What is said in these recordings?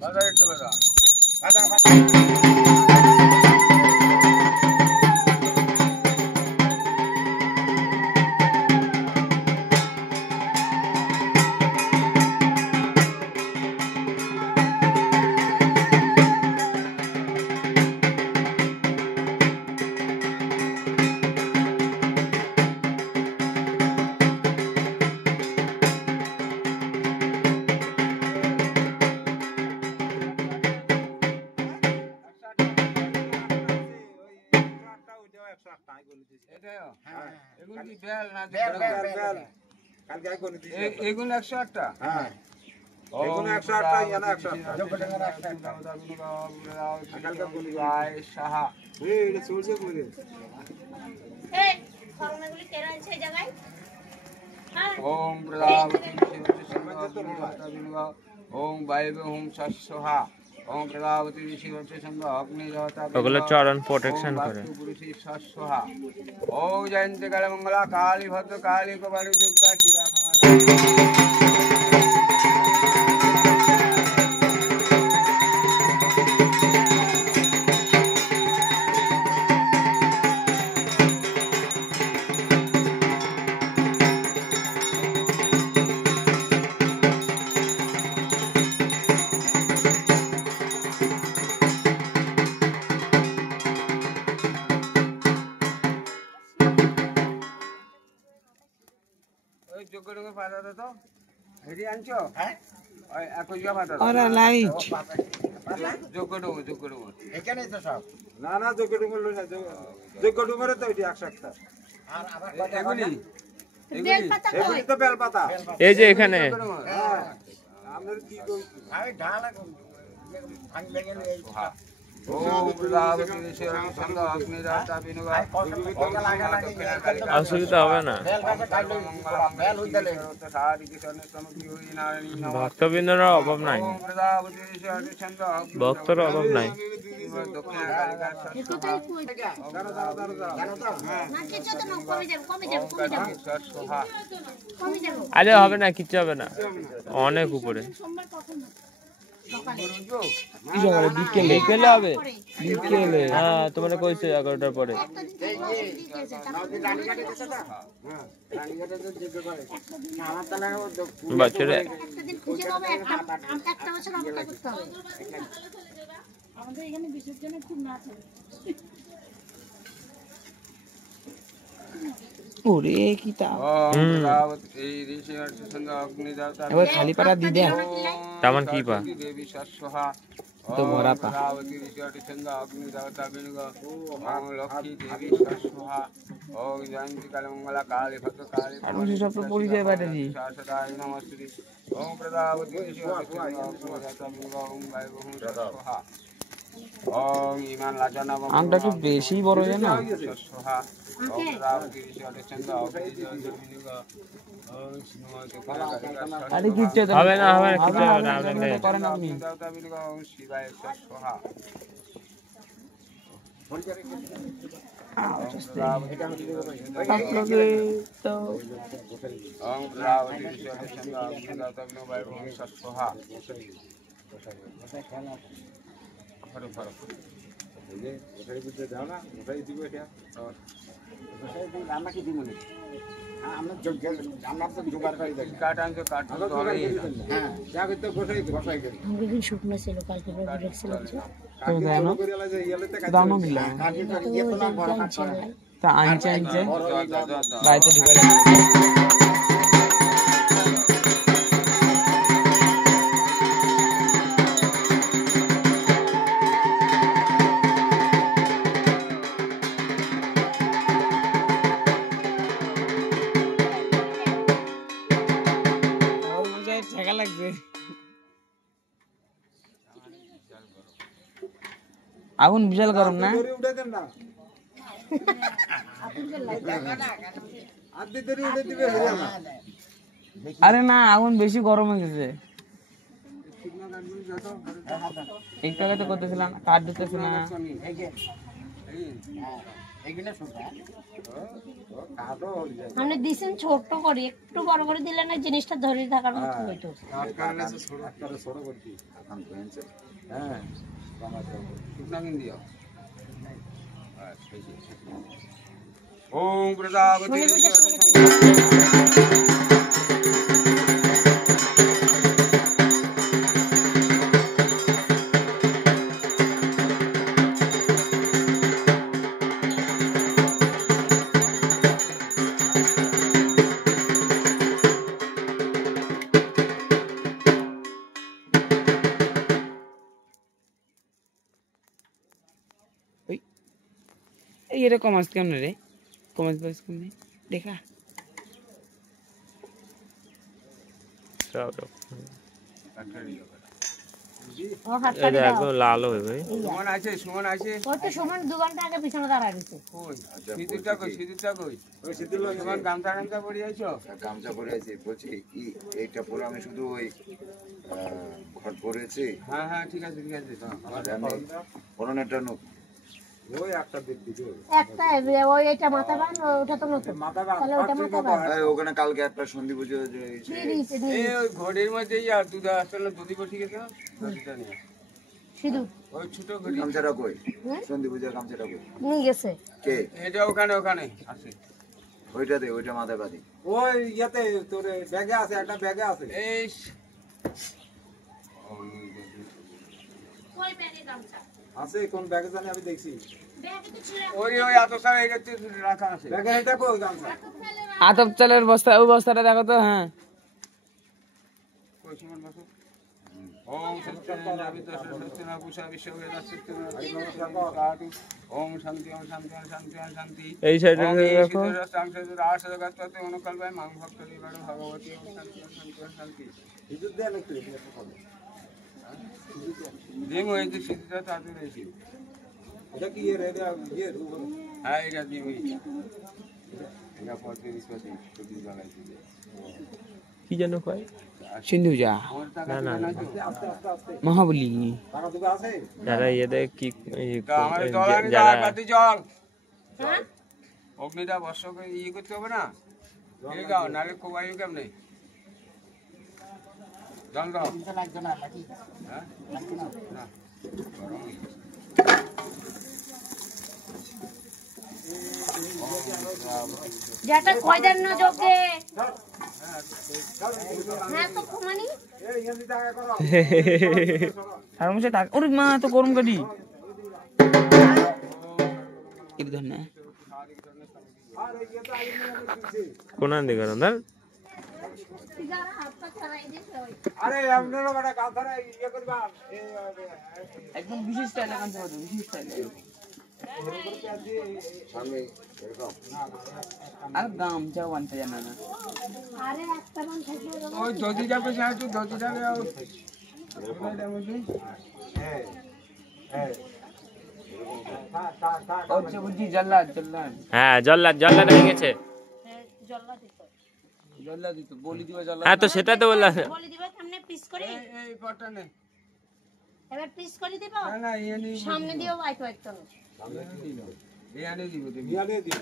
বাজার একটু বাজার বাজার এগুলো 108টা হ্যাঁ এগুলো 108টা ইয়ানা 108টা কালকা গুলি গায় সাহা এই এটা চলছে কইরে এই করোনাগুলি কেন আছে এই জায়গায় ওম প্রজাপতি ওম বায়বে ওম সস্সহা ওম প্রজাপতি ঋষিরচে সঙ্গ অগ্নি দেবতা ওগুলো চরণ প্রোটেকশন করে পুরুষি সস্সহা ওম জয়ন্তে কালে মঙ্গলা কালী ভদ্র কালী কপালি দুর্গা শিবা যোগ্যটুকু পাতা তো হেডি আনছো হ্যাঁ ওই 21 পাতা আরে লাইট যোগ্যটুকু এখানেই তো সব না না যোগ্যটুকু লই না যোগ্যটুকুরে তো এটি 107টা আর আবার এগুলি বেল পাতা এগুলি তো বেল পাতা এই যে এখানে হ্যাঁ আমরা কি কই আমি ঢালা ভাঙ লেগে এই ওম প্রজাপতি ঋষিরচে সঙ্গ অগ্নি দেবতা বিনুগা অসুবিধা হবে না ভক্তবৃন্দর অভাব নাই ভক্তর অভাব নাই আরে হবে না কিচ্ছু হবে না অনেক উপরে বিকেলে হবে বিকেলে হ্যাঁ তোমার কইছে 11টার পরে বছরে আমাদের এখানে বিসর্জনের খুব নাচ হয় ওরে কি তা এই ঋষিরচে সঙ্গ অগ্নি দেবতা এবার খালি পারা দি দে তেমন কি পা দেবী সস্সহা তো ভরা পা প্রজাপতি ঋষিরচে সঙ্গ অগ্নি দেবতা বিনুগা ওম লক্ষ্মী দেবী সস্সহা ওম জয়ন্তি কালে মঙ্গলা কালী ভদ্র কালী আর উনি সব তো পরিচয় পাঠে দি শাশ্বতায় নমস্তুতে ওম প্রজাপতি ঋষিরচে সঙ্গ অগ্নি দেবতা বিনুগা ওম বায়বে ওম সস্সহা ওম ইমান লাজনব আমটা একটু বেশি বড় হয় না সস্সহা ওম প্রজাপতি ঋষিরচে সঙ্গ অগ্নি দেবতা বিনুগা ওম স্নমতে কালিকা আরে কিচ্ছু তো হবে না কিচ্ছু হবে না আমরা করেন আপনি দেবতা বিনুগা ওম শিবায় সস্সহা आप लोग तो ওম প্রজাপতি ঋষিরচে সঙ্গ অগ্নি দেবতা বিনুগা বায়বে ওম সস্সহা ফরো ফরো এই যে ওটাই বুঝতে দাও না ওটাই দিব এটা আমরা কি দিব না আমরা আমরা তো জোগাড় করে দেই কাট আনছো কাট তো হবে হ্যাঁ যা করতে বসাই গেল আমাদের শুকনো ছিল কালকে প্রোডাক্ট ছিল तो देनो दानो मिला কাটি তো ইয়ে তো না বড় কাট করে तो आंचे आंचे দাও बाय तो ढुका और मुझे ठेका लग गए আগুন বিশাল গরম না উঠে দেন না আদি ধরে উঠে দিবে হয়ে না আরে না আগুন বেশি গরম হয়ে গেছে একটু আগে তো করতেছিলাম কাঠ দিতেছিলাম এই যে এইগুলো শুনবা কাটো হয়ে যায় আপনি দিছেন ছোট করে, একটু বড় করে দিলে না জিনিসটা ধরে থাকার মতো হইতো। আটকারে ছোট করছি এখন হয়েছে হ্যাঁ টমেটো শুকনা কিন দিও ওম প্রজাপতি শুনে বুঝে শুনে এই এটা কমাস কেমন রে? কমাস বাস কেমনে দেখা? ও হাতটা এটা দাও। একদম লাল হবে ভাই। সুমন আছে সুমন আছে ওই তো সমান 2 ঘন্টা আগে পিছনে দাঁড়ায় রয়েছে। কই সিঁদুরটা কই সিঁদুরটা কই ওই সিদ্ধুল সুমন গামছা গামছা পরে আইছো গামছা পরে আছি বলছি কি এইটা পরে আমি শুধু ওই ঘট পরেছি হ্যাঁ হ্যাঁ ঠিক আছে পরনেরটা ওই একটা দিক দিকে একটা ওই এটা মাথা বান, ওটা তো নতুন। মাথা তাহলে ওটা মাথা বান। ওখানে কালকে একটা সন্ধি পুজো দিয়ে দিয়েছে, দিয়ে এই দিয়েছে। ওই ঘড়ির মধ্যে আর দুধ আসলে দুধি বসে গেছে না দুধটা নিয়ে সিঁদুর ওই ছোট ঘড়ি গামছাটা কই হ্যাঁ? সন্ধি পুজোর গামছাটা কই নিয়ে গেছে। কে এটা ওখানে ওখানে আছে ওইটা দে ওইটা মাথায় বাঁধি ওই ইয়াতে তোর ব্যাগে আছে একটা ব্যাগে আছে এই ওই ব্যাগে গামছা। আছে কোন ব্যাগে জানি আমি দেখছি ব্যাগে তো ছিল। ওই ওই এত সারা এটা রাখা আছে ব্যাগে এটা কই গামছা আতপ চালের বস্তা, ওই বস্তাটা দেখো তো। হ্যাঁ কই সুমন বসো ওম সত্যনারায়ণ সত্যনারায়ণ পুষা বিশ্ববেদা সত্যনারায়ণ ওম শান্তি ওম শান্তি ওম শান্তি ওম শান্তি এই সাইডে রাখো। অনুকল্পায় মাং ভক্ত ভগবতী ওম শান্তি ওম শান্তি ওম শান্তি সিদ্ধুল দেন একটু দিমো এই যে সিদ্ধিটা তাতে রয়েছে এটা কি এর এটা ইয়ে হ্যাঁ এটা দিবি এটা 35 প্রতি জ্বালাইছি কি যেন কয়? সিন্ধু যা ওর টাকা না, না, দিবে না আস্তে আস্তে আস্তে মহাবলী। টাকা দুটো আছে যারা ইয়েতে কি আমার জল আনি যারা পাতি জল হ্যাঁ? অগ্নিটা বর্ষ করে ইয়ে করতে হবে না এই গাও নারে কোবাইও কেমনে জল দাও চিন্তা লাগবে না নাকি হ্যাঁ লাগবে না না গরম হয়ে গেছে। যেটা কয়দার না যোগে। হ্যাঁ তো কমানি। এই ইয়ানি টাকা করো আর মুছে থাক। ওরে মা তো গরম গাড়ি। এর ধর না। আর এই ইয়েটা আগে নিয়ে দিছি কোন দিকে রান্দার? যারা হাতটা চালাই দিছে ওই। আরে আপনারা বড় কাঁথারা ইয়ে করবা এই একদম বিশেষ স্টাইলে কাঁচা হবে, বিশেষ স্টাইলে। সামনে এরকম আর গামছাও বানতে জানা না। আরে একটা মান থাকলে ওই দদি যাবে যা তুই দদি যাবে আর হ্যাঁ হ্যাঁ হচ্ছে বুঝি জল্লাদ, জল্লাদ। হ্যাঁ জল্লাদ জল্লাদ হয়ে গেছে। জল্লা দিতে। জল্লাদ দিত, বলি দিবা জল্লাদ। হ্যাঁ তো সেটা তো বললাম। বলি দিবা সামনে পিস করে। এই পটটা নে এবার পিস করে দিবা। না না ইয়ে নি সামনে দিও বাইক একটা। এই আনে দিব তুমি বিয়া দিয়ে দিও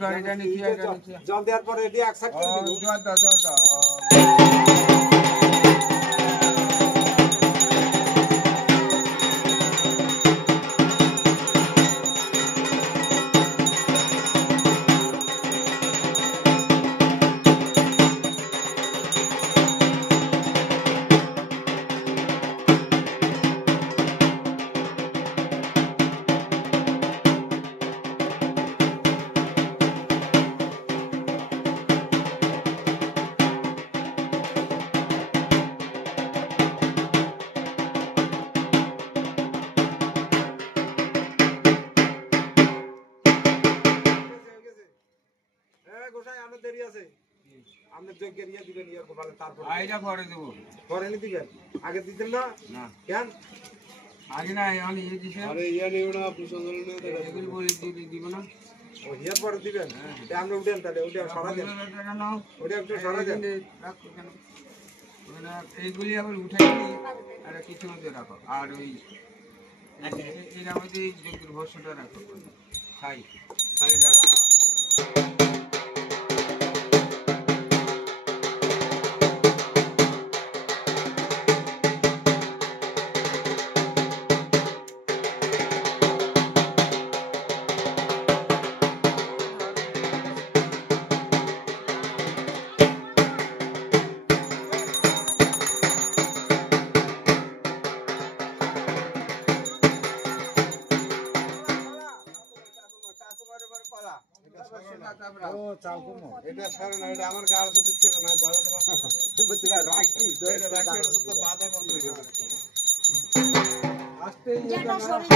তো এটা নি কি এটা নি জল দেওয়ার পরে এটি অ্যাকসেপ্ট করে দিব জল দাও জল দাও গোসাই আমার দেরি আছে আপনি যোগ্যের ইয়ে দিবেন ইয়ে গোপালে তারপর আইটা পরে দেব পরে নি দিবেন আগে দিতেন না না কেন আগে না আমি ইয়ে দিছে আরে ইয়া নিও না আপনি সঞ্চালন এগুলি বলে দিব না ও ইয়ে পরে দিবেন তে আমরা উঠেন তাহলে ওটা সরা দেন ওটা একটু সরা দেন এইগুলি আবার উঠাই আর কিছু মধ্যে রাখো আর ওই এর মধ্যে যজ্ঞের ভস্যটা রাখো ছাই ছাই লাগা এটা ছাড়ো না, এটা আমার গাড় তো দিচ্ছে না, বাজাতে পারছি না। রাখছি, এটা রাখছি, এটা তো বাজা বন্ধ হয়ে গেছে। আস্তে যেটা সরে